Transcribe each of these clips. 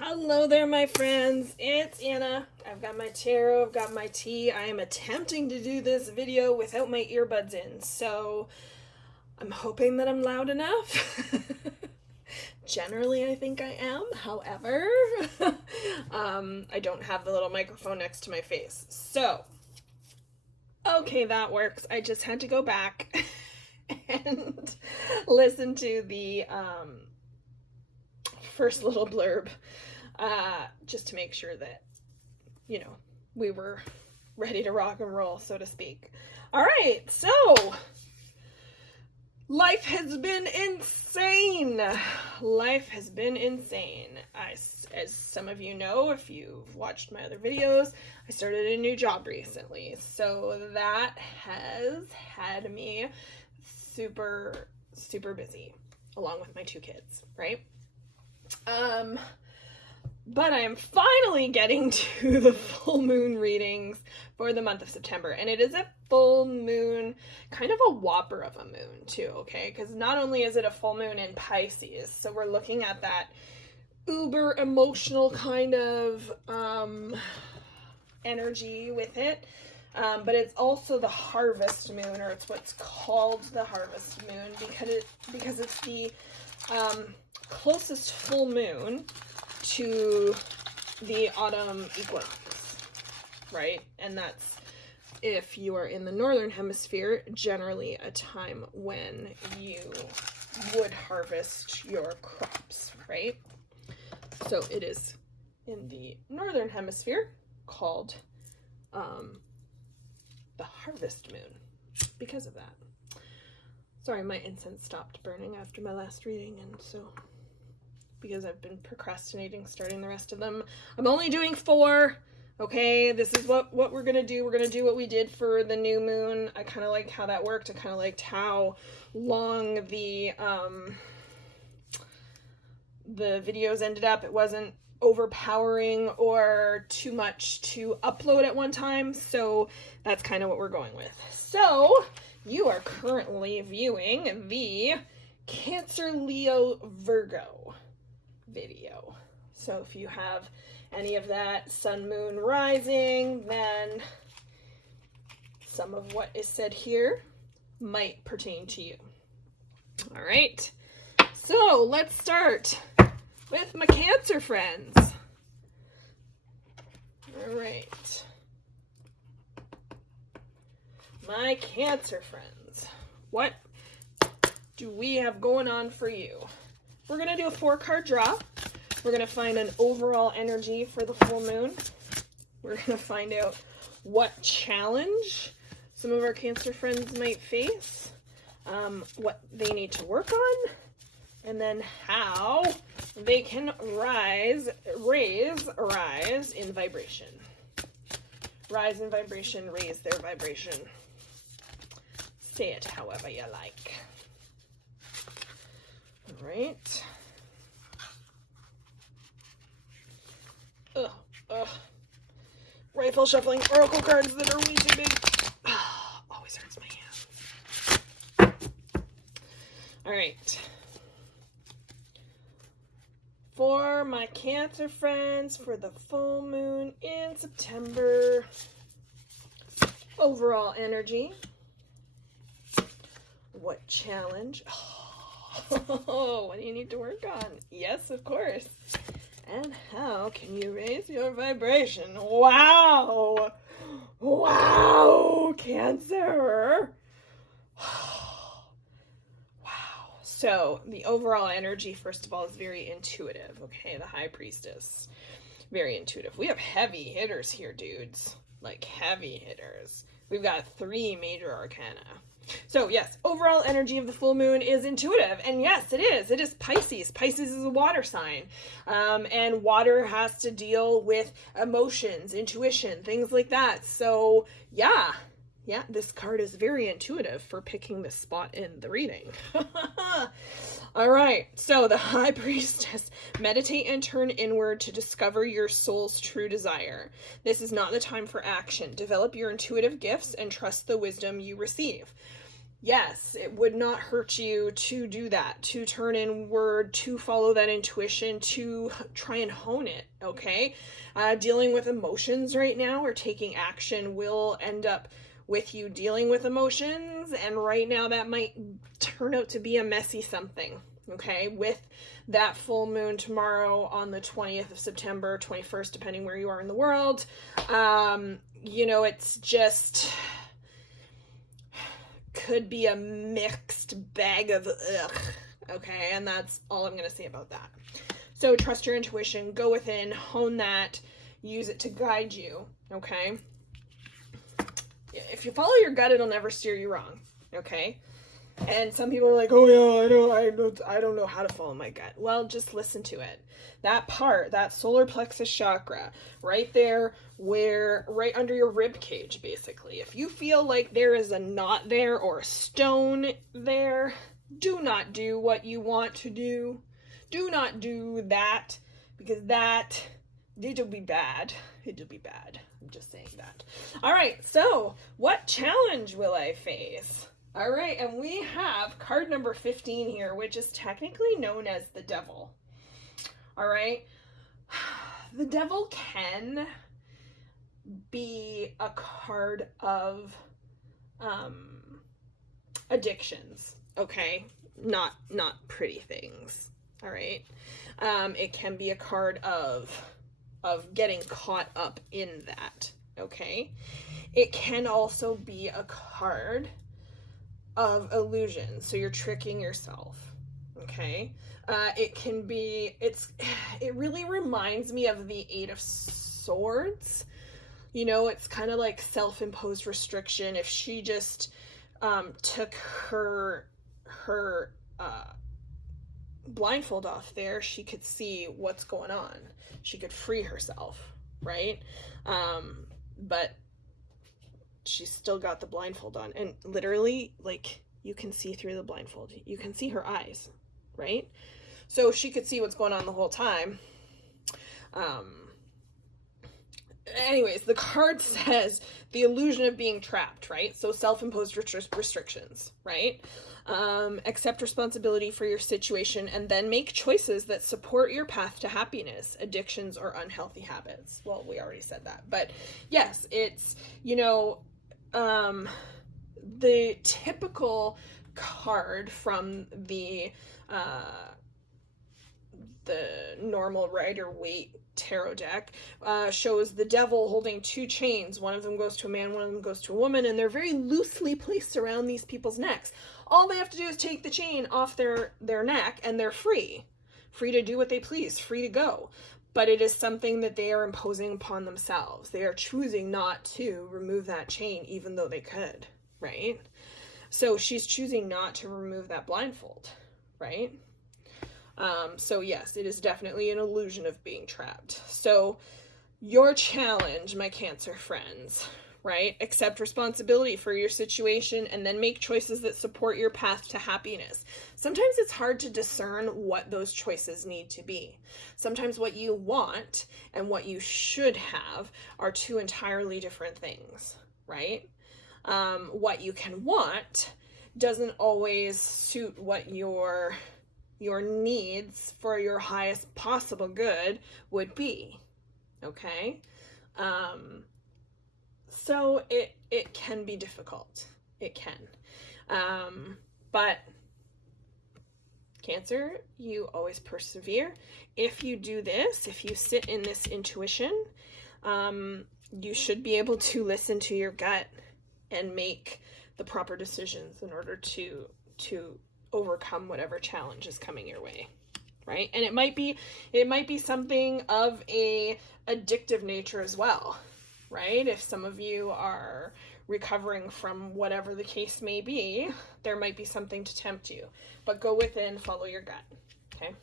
Hello there, my friends. It's Anna. I've got my tarot, I've got my tea. I am attempting to do this video without my earbuds in, so I'm hoping that I'm loud enough. Generally, I think I am. However, I don't have the little microphone next to my face. So, okay, that works. I just had to go back and listen to the first little blurb just to make sure that, we were ready to rock and roll, so to speak. All right, so life has been insane. Life has been insane. As some of you know, if you've watched my other videos, I started a new job recently. So that has had me super, super busy, along with my two kids, right? But I am finally getting to the full moon readings for the month of September. And it is a full moon, kind of a whopper of a moon too, okay? Because not only is it a full moon in Pisces, so we're looking at that uber emotional kind of energy with it. But it's also the harvest moon, or it's what's called the harvest moon because it's the closest full moon to the autumn equinox, right? And that's, if you are in the northern hemisphere, generally a time when you would harvest your crops, right? So it is in the northern hemisphere called the harvest moon because of that. Sorry, my incense stopped burning after my last reading, and so because I've been procrastinating starting the rest of them, I'm only doing 4. Okay, this is what we're gonna do. We're gonna do what we did for the new moon. I kind of like how that worked. I kind of liked how long the videos ended up. It wasn't overpowering or too much to upload at one time, so that's kind of what we're going with. So you are currently viewing the Cancer, Leo, Virgo video. So if you have any of that sun, moon, rising, then some of what is said here might pertain to you. All right, so let's start with my Cancer friends. All right, my Cancer friends, what do we have going on for you? We're going to do a 4-card draw. We're going to find an overall energy for the full moon. We're going to find out what challenge some of our Cancer friends might face, what they need to work on, and then how they can rise in vibration. Rise in vibration, raise their vibration. Say it however you like. All right. Rifle shuffling oracle cards that are way too big. Always hurts my hands. All right. For my Cancer friends, for the full moon in September, overall energy. What challenge? What do you need to work on? Yes, of course. And how can you raise your vibration? Wow! Wow, Cancer! Wow. So, the overall energy, first of all, is very intuitive, okay? The High Priestess. Very intuitive. We have heavy hitters here, dudes. Like, heavy hitters. We've got 3 major arcana. So yes, overall energy of the full moon is intuitive, and yes, it is. It is Pisces. Pisces is a water sign, and water has to deal with emotions, intuition, things like that. So yeah, this card is very intuitive for picking this spot in the reading. All right, so the High Priestess, meditate and turn inward to discover your soul's true desire. This is not the time for action. Develop your intuitive gifts and trust the wisdom you receive. yes, it would not hurt you to do that, to turn inward, to follow that intuition, to try and hone it, okay? Dealing with emotions right now or taking action will end up with you dealing with emotions, and right now that might turn out to be a messy something, okay? With that full moon tomorrow on the 20th of September, 21st, depending where you are in the world, you know, it's just could be a mixed bag of ugh, okay? And that's all I'm going to say about that. So trust your intuition, go within, hone that, use it to guide you, okay? If you follow your gut, it'll never steer you wrong, okay? And some people are like, oh yeah, I don't know how to follow my gut. Well, just listen to it. That part, that solar plexus chakra, right there, where right under your rib cage, basically. If you feel like there is a knot there or a stone there, do not do what you want to do. Do not do that, because it'll be bad. It'll be bad. I'm just saying that. All right, so what challenge will I face? All right, and we have card number 15 here, which is technically known as the devil. All right, the devil can be a card of addictions, okay? Not pretty things, all right? It can be a card of getting caught up in that, okay? It can also be a card of illusion, so you're tricking yourself, okay? It can be, it really reminds me of the Eight of Swords. You know, it's kind of like self-imposed restriction. If she just took her blindfold off there, she could see what's going on. She could free herself, right? But she's still got the blindfold on, and literally, like, you can see through the blindfold. You can see her eyes, right? So she could see what's going on the whole time. Anyways, the card says the illusion of being trapped, right? So self-imposed restrictions, right? Accept responsibility for your situation and then make choices that support your path to happiness, addictions, or unhealthy habits. Well, we already said that, but yes, it's, you know, the typical card from the normal Rider-Waite tarot deck shows the devil holding two chains. One of them goes to a man, one of them goes to a woman, and they're very loosely placed around these people's necks. All they have to do is take the chain off their neck and they're free to do what they please, free to go. But it is something that they are imposing upon themselves. They are choosing not to remove that chain even though they could, right? So she's choosing not to remove that blindfold, right? So yes, it is definitely an illusion of being trapped. So your challenge, my Cancer friends, right? Accept responsibility for your situation and then make choices that support your path to happiness. Sometimes it's hard to discern what those choices need to be. Sometimes what you want and what you should have are two entirely different things, right? What you can want doesn't always suit what your needs for your highest possible good would be, okay? So it can be difficult. It can. But Cancer, you always persevere. If you do this, if you sit in this intuition, you should be able to listen to your gut and make the proper decisions in order to overcome whatever challenge is coming your way, right? And it might be something of a addictive nature as well, right? If some of you are recovering from whatever the case may be, there might be something to tempt you. But go within, follow your gut, okay?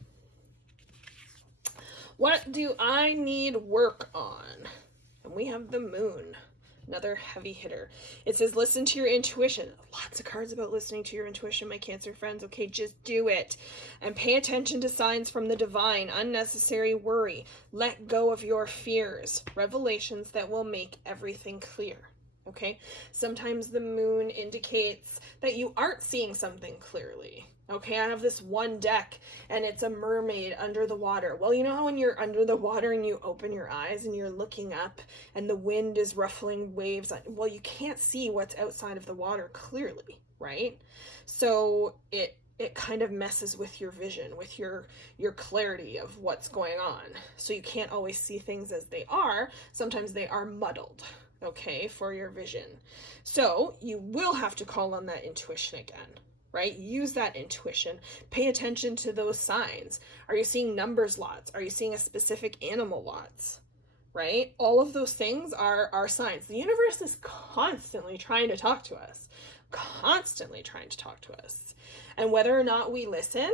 What do I need work on? And we have the moon. Another heavy hitter. It says, listen to your intuition. Lots of cards about listening to your intuition, my Cancer friends. Okay, just do it. And pay attention to signs from the divine. Unnecessary worry. Let go of your fears. Revelations that will make everything clear. Okay, sometimes the moon indicates that you aren't seeing something clearly. Okay, I have this one deck and it's a mermaid under the water. Well, you know how when you're under the water and you open your eyes and you're looking up and the wind is ruffling waves? Well, you can't see what's outside of the water clearly, right? So it kind of messes with your vision, with your clarity of what's going on. So you can't always see things as they are. Sometimes they are muddled, okay, for your vision. So you will have to call on that intuition again, right? Use that intuition. Pay attention to those signs. Are you seeing numbers lots? Are you seeing a specific animal lots? Right? All of those things are signs. The universe is constantly trying to talk to us. Constantly trying to talk to us. And whether or not we listen,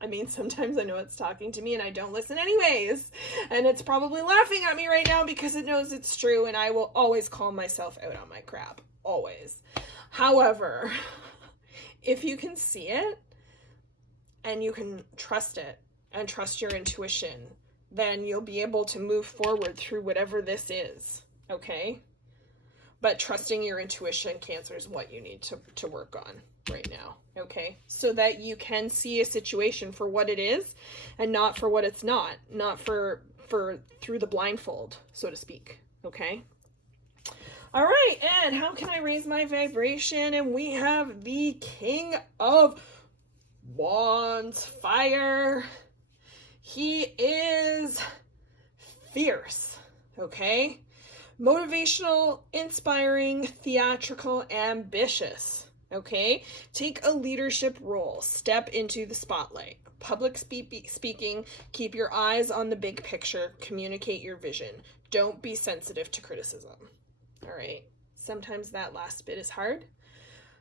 I mean, sometimes I know it's talking to me and I don't listen anyways. And it's probably laughing at me right now because it knows it's true, and I will always call myself out on my crap. Always. However, if you can see it and you can trust it and trust your intuition, then you'll be able to move forward through whatever this is, okay? But trusting your intuition, Cancer, is what you need to work on right now, okay? So that you can see a situation for what it is and not for what it's not for through the blindfold, so to speak, okay? All right, and how can I raise my vibration? And we have the King of Wands, fire. He is fierce, okay? Motivational, inspiring, theatrical, ambitious, okay? Take a leadership role. Step into the spotlight. Public speaking, keep your eyes on the big picture. Communicate your vision. Don't be sensitive to criticism. All right, sometimes that last bit is hard.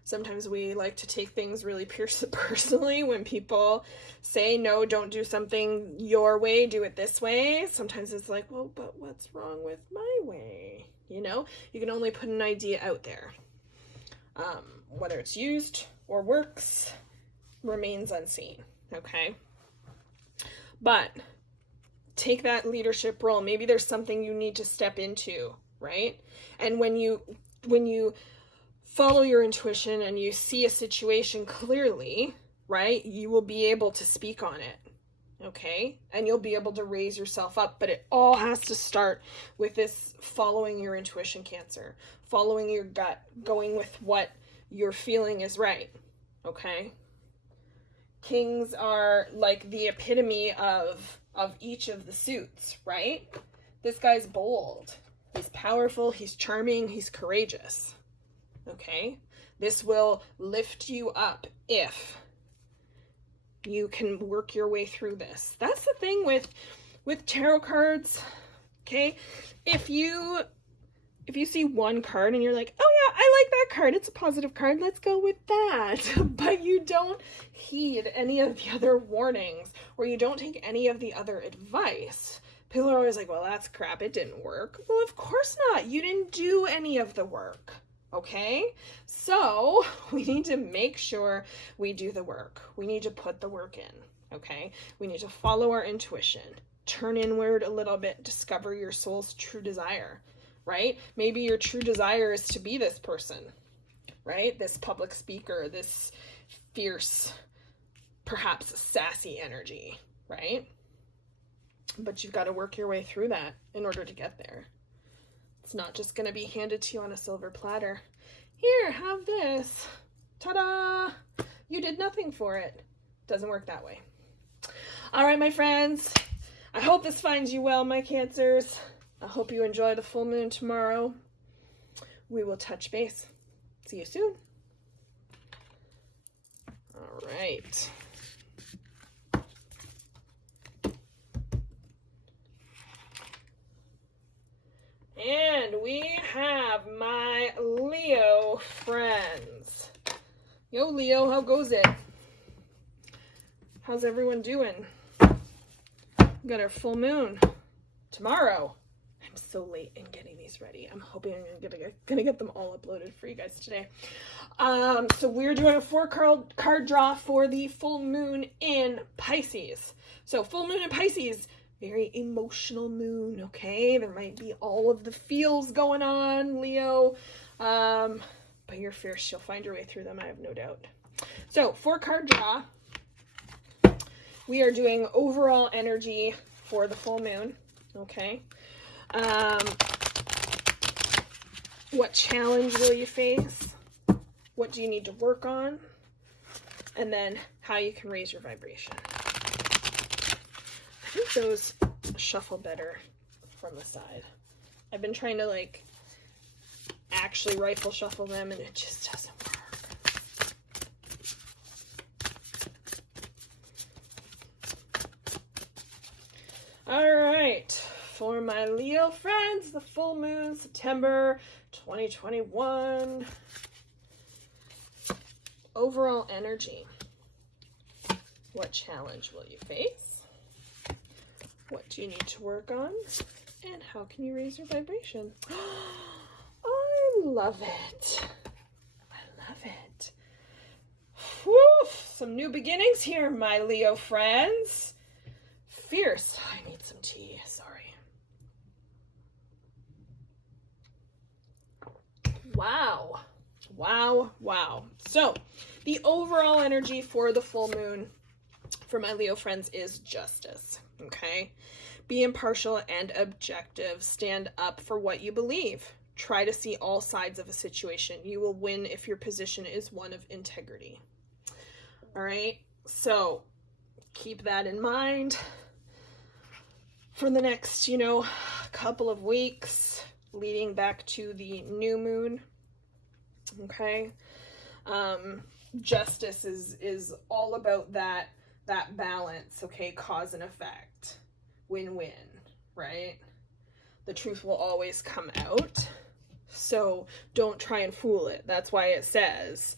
Sometimes we like to take things really personally when people say, no, don't do something your way, do it this way. Sometimes it's like, well, but what's wrong with my way? You know, you can only put an idea out there. Whether it's used or works remains unseen, okay? But take that leadership role. Maybe there's something you need to step into, right? And when you follow your intuition and you see a situation clearly, right, you will be able to speak on it, okay? And you'll be able to raise yourself up, but it all has to start with this following your intuition, Cancer, following your gut, going with what you're feeling is right, okay? Kings are like the epitome of each of the suits, right? This guy's bold. He's powerful, he's charming, he's courageous. Okay? This will lift you up if you can work your way through this. That's the thing with tarot cards. Okay? If you see one card and you're like, oh yeah, I like that card, it's a positive card, let's go with that. But you don't heed any of the other warnings, or you don't take any of the other advice. People are always like, well, that's crap, it didn't work. Well, of course not. You didn't do any of the work, okay? So we need to make sure we do the work. We need to put the work in, okay? We need to follow our intuition, turn inward a little bit, discover your soul's true desire, right? Maybe your true desire is to be this person, right? This public speaker, this fierce, perhaps sassy energy, right? But you've got to work your way through that in order to get there. It's not just going to be handed to you on a silver platter. Here, have this. Ta-da! You did nothing for it. Doesn't work that way. All right, my friends. I hope this finds you well, my Cancers. I hope you enjoy the full moon tomorrow. We will touch base. See you soon. All right. And we have my Leo friends. Yo, Leo, how goes it? How's everyone doing? We got our full moon tomorrow. I'm so late in getting these ready. I'm hoping I'm gonna get them all uploaded for you guys today. So we're doing a 4-card draw for the full moon in Pisces. So full moon in Pisces, very emotional moon, okay? There might be all of the feels going on, Leo. But you're fierce. You'll find your way through them, I have no doubt. So 4-card draw. We are doing overall energy for the full moon. Okay. What challenge will you face? What do you need to work on? And then how you can raise your vibration. I think those shuffle better from the side. I've been trying to like actually rifle shuffle them and it just doesn't work. All right, for my Leo friends, the full moon, September 2021. Overall energy. What challenge will you face? What do you need to work on? And how can you raise your vibration? I love it. I love it. Whew, some new beginnings here, my Leo friends. Fierce. I need some tea. Sorry. Wow. Wow. Wow. So, the overall energy for the full moon for my Leo friends is justice. Okay? Be impartial and objective. Stand up for what you believe. Try to see all sides of a situation. You will win if your position is one of integrity. All right? So, keep that in mind. For the next, couple of weeks leading back to the new moon. Okay. Justice is all about that balance. Okay. Cause and effect. Win-win, right? The truth will always come out. So don't try and fool it. That's why it says,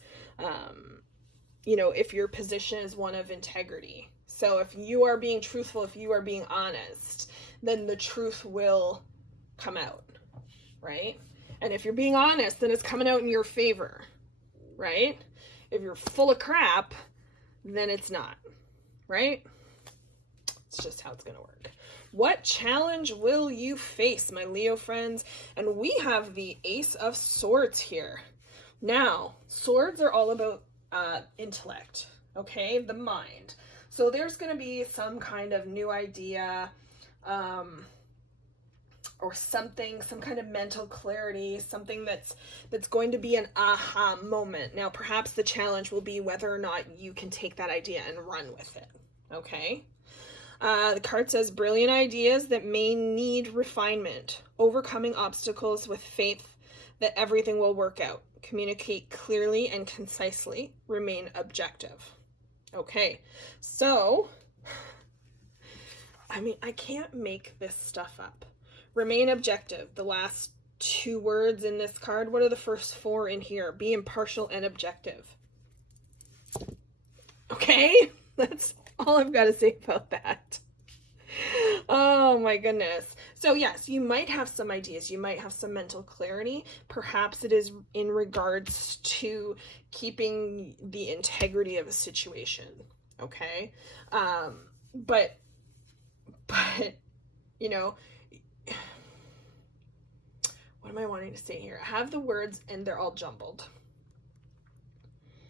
if your position is one of integrity. So if you are being truthful, if you are being honest, then the truth will come out, right? And if you're being honest, then it's coming out in your favor, right? If you're full of crap, then it's not, right? It's just how it's going to work. What challenge will you face, my Leo friends? And we have the Ace of Swords here. Now, swords are all about intellect, okay? The mind. So there's going to be some kind of new idea or something, some kind of mental clarity, something that's going to be an aha moment. Now, perhaps the challenge will be whether or not you can take that idea and run with it, okay? The card says brilliant ideas that may need refinement, overcoming obstacles with faith that everything will work out. Communicate clearly and concisely, remain objective. Okay, so, I can't make this stuff up. Remain objective. The last 2 words in this card. What are the first 4 in here? Be impartial and objective. Okay, that's all I've got to say about that. Oh my goodness. So yes, you might have some ideas. You might have some mental clarity. Perhaps it is in regards to keeping the integrity of a situation. Okay. But, what am I wanting to say here? I have the words and they're all jumbled.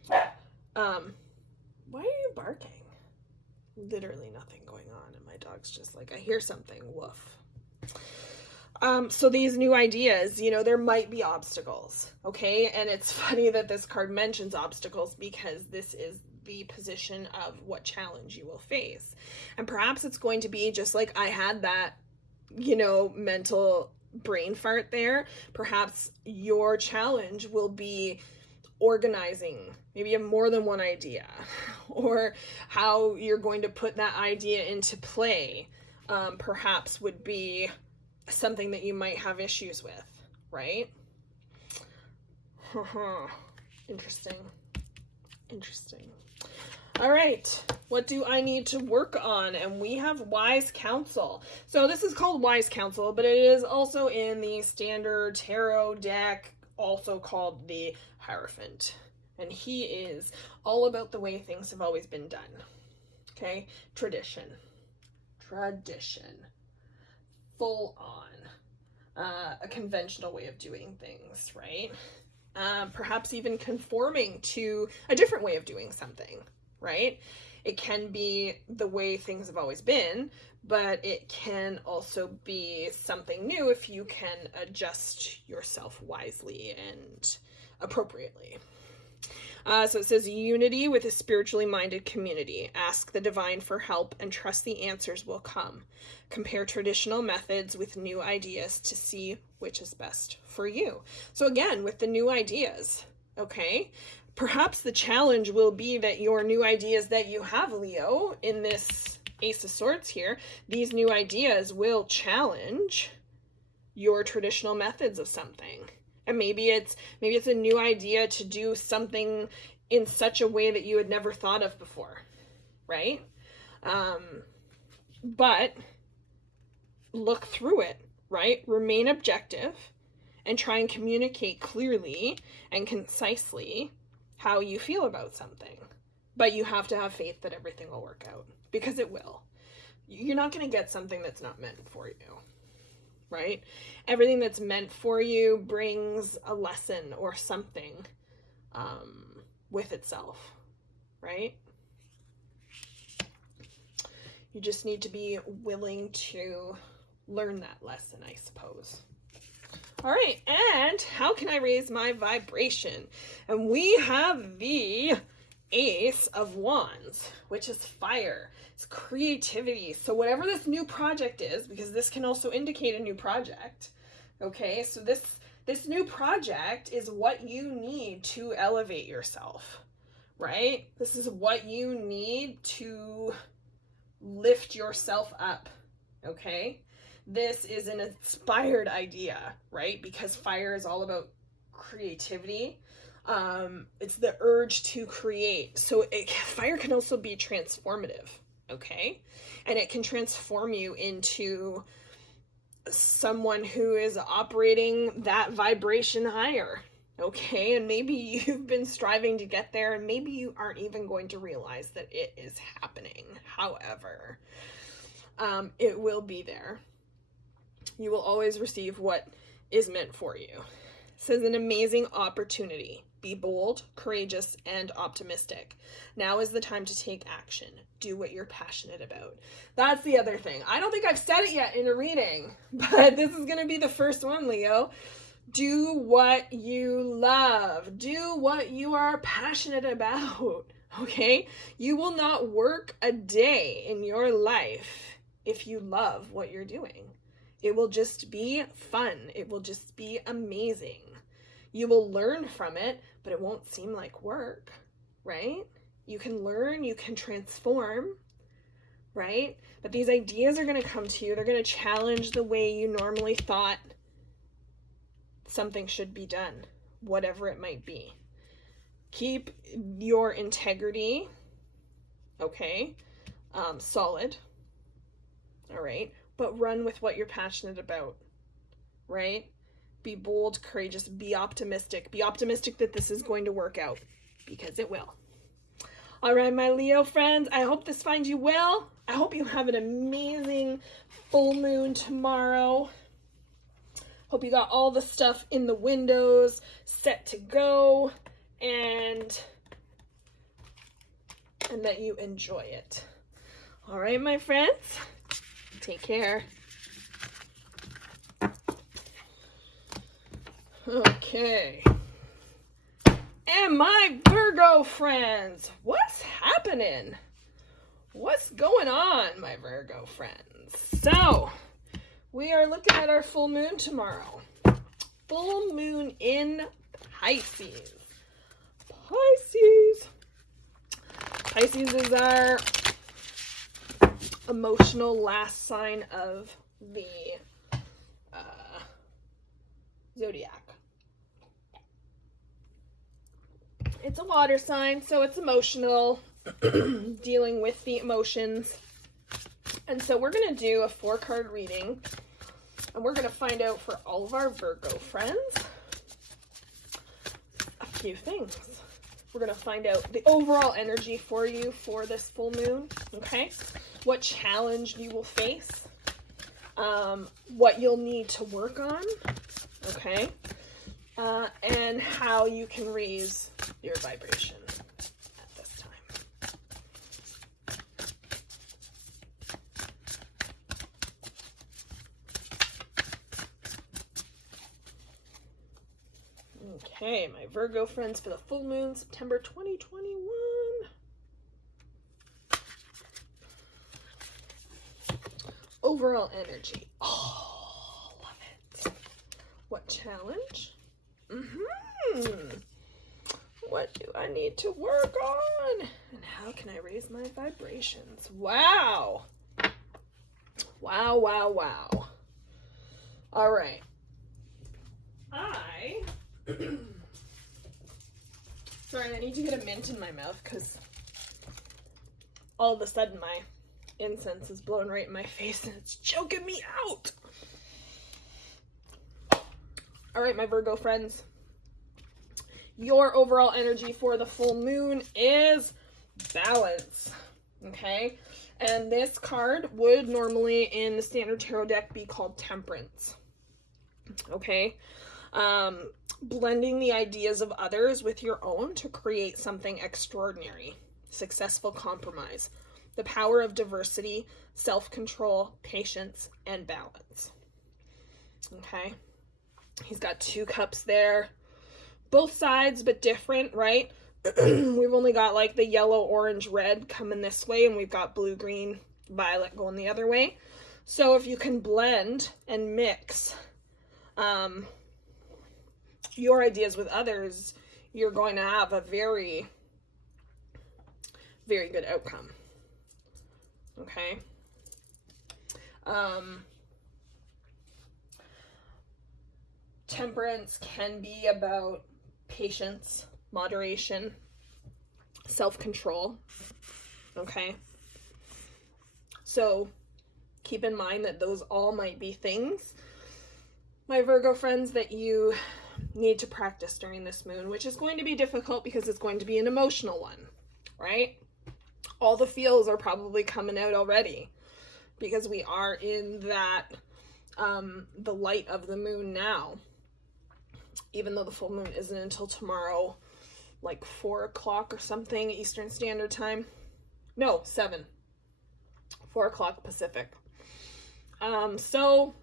Why are you barking? Literally nothing going on, and my dog's just like, I hear something, woof. So these new ideas, there might be obstacles, okay? And it's funny that this card mentions obstacles because this is the position of what challenge you will face. And perhaps it's going to be just like I had that, mental brain fart there. Perhaps your challenge will be organizing. Maybe you have more than one idea, or how you're going to put that idea into play, perhaps would be something that you might have issues with, right? Interesting. All right, what do I need to work on? And we have Wise Counsel. So this is called Wise Counsel, but it is also in the standard tarot deck, also called the Hierophant. And he is all about the way things have always been done. Okay? Tradition. Full on. A conventional way of doing things, right? perhaps even conforming to a different way of doing something, right? It can be the way things have always been, but it can also be something new if you can adjust yourself wisely and appropriately. So it says unity with a spiritually minded community. Ask the divine for help and trust the answers will come. Compare traditional methods with new ideas to see which is best for you. So again, with the new ideas, okay? Perhaps the challenge will be that your new ideas that you have, Leo, in this Ace of Swords here, these new ideas will challenge your traditional methods of something. And maybe it's a new idea to do something in such a way that you had never thought of before, right? But look through it, right? Remain objective and try and communicate clearly and concisely how you feel about something. But you have to have faith that everything will work out, because it will. You're not going to get something that's not meant for you. Right? Everything that's meant for you brings a lesson or something with itself, right? You just need to be willing to learn that lesson, I suppose. All right, and how can I raise my vibration? And we have the Ace of Wands, which is fire. It's creativity. So whatever this new project is, because this can also indicate a new project, okay? So this new project is what you need to elevate yourself, right? This is what you need to lift yourself up, okay? This is an inspired idea, right? Because fire is all about creativity. It's the urge to create. So fire can also be transformative, okay? And it can transform you into someone who is operating that vibration higher, okay? And maybe you've been striving to get there, and maybe you aren't even going to realize that it is happening. However, it will be there. You will always receive what is meant for you. It says an amazing opportunity. Be bold, courageous, and optimistic. Now is the time to take action. Do what you're passionate about. That's the other thing. I don't think I've said it yet in a reading, but this is going to be the first one, Leo. Do what you love. Do what you are passionate about, okay? You will not work a day in your life if you love what you're doing. It will just be fun. It will just be amazing. You will learn from it, but it won't seem like work, right? You can learn, you can transform, right? But these ideas are going to come to you. They're going to challenge the way you normally thought something should be done, whatever it might be. Keep your integrity, okay, solid, all right? But run with what you're passionate about, right? Be bold, courageous, be optimistic. Be optimistic that this is going to work out, because it will. All right, my Leo friends, I hope this finds you well. I hope you have an amazing full moon tomorrow. Hope you got all the stuff in the windows set to go, and that you enjoy it. All right, my friends, take care. Okay. And my Virgo friends, what's happening? What's going on, my Virgo friends? So, we are looking at our full moon tomorrow. Full moon in Pisces. Pisces is our emotional last sign of the zodiac. It's a water sign, so it's emotional, dealing with the emotions. And so we're going to do a 4-card reading, and we're going to find out for all of our Virgo friends a few things. We're going to find out the overall energy for you for this full moon, okay? What challenge you will face, what you'll need to work on, okay? and how you can raise your vibration at this time. Okay, my Virgo friends, for the full moon, September 2021. Overall energy. Oh, love it. What challenge? What do I need to work on? And how can I raise my vibrations? Wow. Wow, wow, wow. All right. Sorry, I need to get a mint in my mouth because all of a sudden my incense is blowing right in my face and it's choking me out. All right, my Virgo friends. Your overall energy for the full moon is balance. Okay? And this card would normally in the standard tarot deck be called temperance. Okay? Blending the ideas of others with your own to create something extraordinary. Successful compromise. The power of diversity, self-control, patience, and balance. Okay? He's got 2 cups there. Both sides, but different, right? We've only got like the yellow, orange, red coming this way, and we've got blue, green, violet going the other way. So if you can blend and mix your ideas with others, you're going to have a very, very good outcome. Okay? Temperance can be about patience, moderation, self-control. Okay? So keep in mind that those all might be things, my Virgo friends, that you need to practice during this moon, which is going to be difficult because it's going to be an emotional one, right? All the feels are probably coming out already because we are in that, the light of the moon now. Even though the full moon isn't until tomorrow, like 4 o'clock or something Eastern Standard Time. No, 7. 4 o'clock Pacific. So,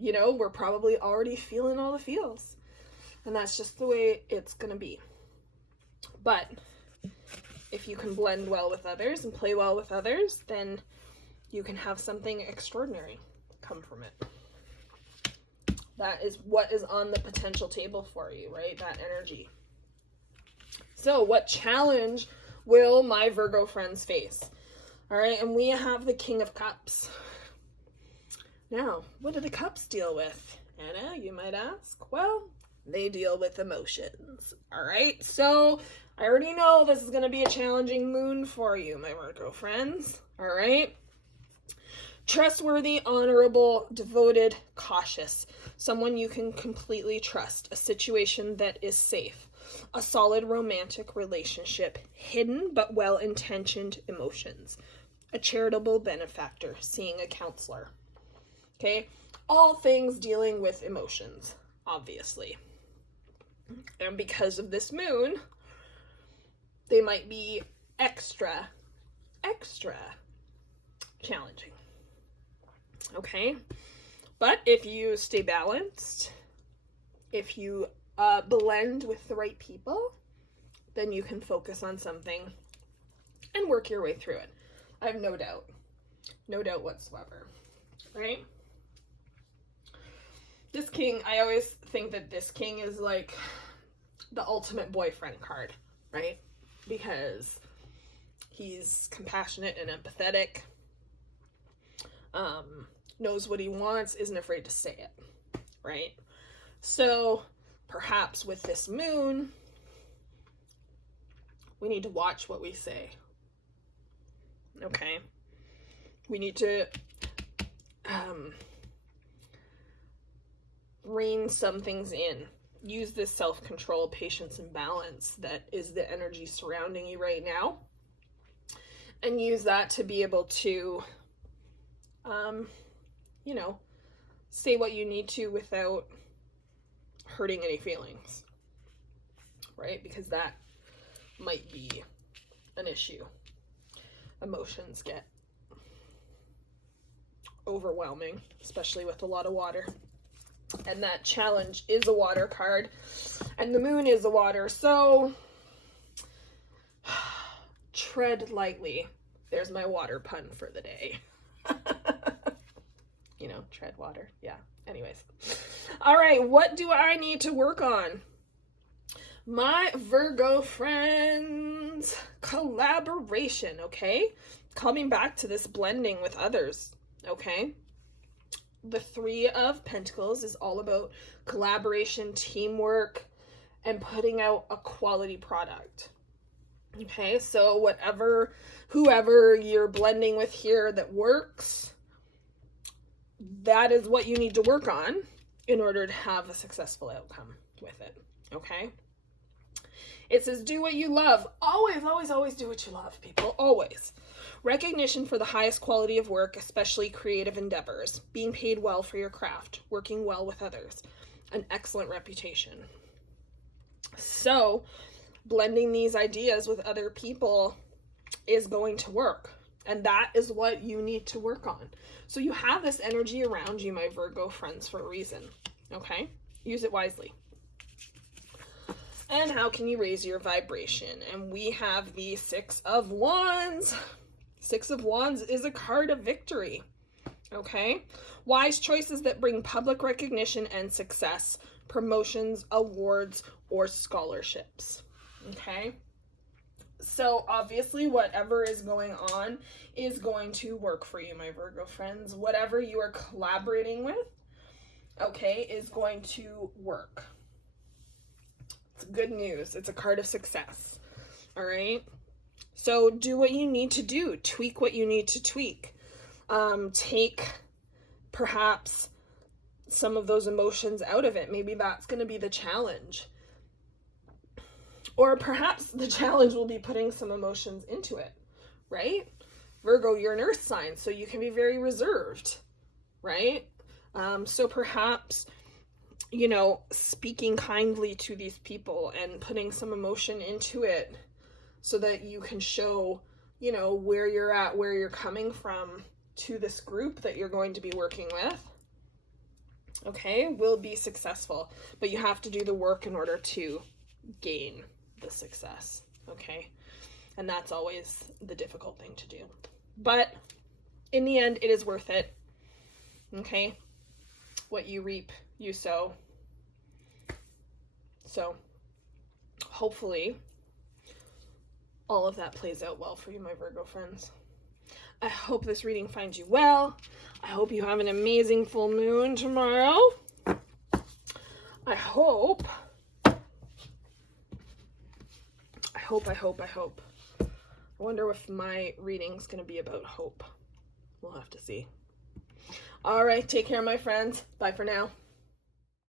you know, we're probably already feeling all the feels. And that's just the way it's going to be. But if you can blend well with others and play well with others, then you can have something extraordinary come from it. That is what is on the potential table for you, right? That energy. So what challenge will my Virgo friends face? All right, and we have the King of Cups. Now, what do the cups deal with? Anna, you might ask. Well, they deal with emotions. All right, so I already know this is going to be a challenging moon for you, my Virgo friends. All right. Trustworthy, honorable, devoted, cautious. Someone you can completely trust. A situation that is safe. A solid romantic relationship. Hidden but well-intentioned emotions. A charitable benefactor. Seeing a counselor. Okay? All things dealing with emotions, obviously. And because of this moon, they might be extra challenging. Okay, but if you stay balanced, if you blend with the right people, then you can focus on something and work your way through it. I have no doubt whatsoever, right? This king, I always think that this king is like the ultimate boyfriend card, right? Because he's compassionate and empathetic. Knows what he wants, isn't afraid to say it, right? So perhaps with this moon, we need to watch what we say. Okay? We need to rein some things in. Use this self-control, patience, and balance that is the energy surrounding you right now. And use that to be able to you know, say what you need to without hurting any feelings, right? Because that might be an issue. Emotions get overwhelming, especially with a lot of water. And that challenge is a water card, and the moon is a water, so tread lightly. There's my water pun for the day. You know, tread water. Yeah. Anyways. All right. What do I need to work on? My Virgo friends, collaboration. Okay. Coming back to this blending with others. Okay. The Three of Pentacles is all about collaboration, teamwork, and putting out a quality product. Okay, so whoever you're blending with here that works, that is what you need to work on in order to have a successful outcome with it. Okay? It says, do what you love. Always, always, always do what you love, people. Always. Recognition for the highest quality of work, especially creative endeavors. Being paid well for your craft. Working well with others. An excellent reputation. So, blending these ideas with other people is going to work. And that is what you need to work on. So you have this energy around you, my Virgo friends, for a reason. Okay? Use it wisely. And how can you raise your vibration? And we have the Six of Wands. Six of Wands is a card of victory. Okay? Wise choices that bring public recognition and success. Promotions, awards, or scholarships. Okay? So obviously whatever is going on is going to work for you, my Virgo friends. Whatever you are collaborating with, okay, is going to work. It's good news. It's a card of success. All right? So do what you need to do. Tweak what you need to tweak. Take perhaps some of those emotions out of it. Maybe that's going to be the challenge. Or perhaps the challenge will be putting some emotions into it, right? Virgo, you're an earth sign, so you can be very reserved, right? So perhaps, you know, speaking kindly to these people and putting some emotion into it so that you can show, you know, where you're at, where you're coming from to this group that you're going to be working with, okay, will be successful. But you have to do the work in order to gain the success, okay? And that's always the difficult thing to do. But in the end, it is worth it, okay? What you reap, you sow. So hopefully all of that plays out well for you, my Virgo friends. I hope this reading finds you well. I hope you have an amazing full moon tomorrow. I hope. I wonder if my reading's going to be about hope. We'll have to see. All right, take care, my friends. Bye for now.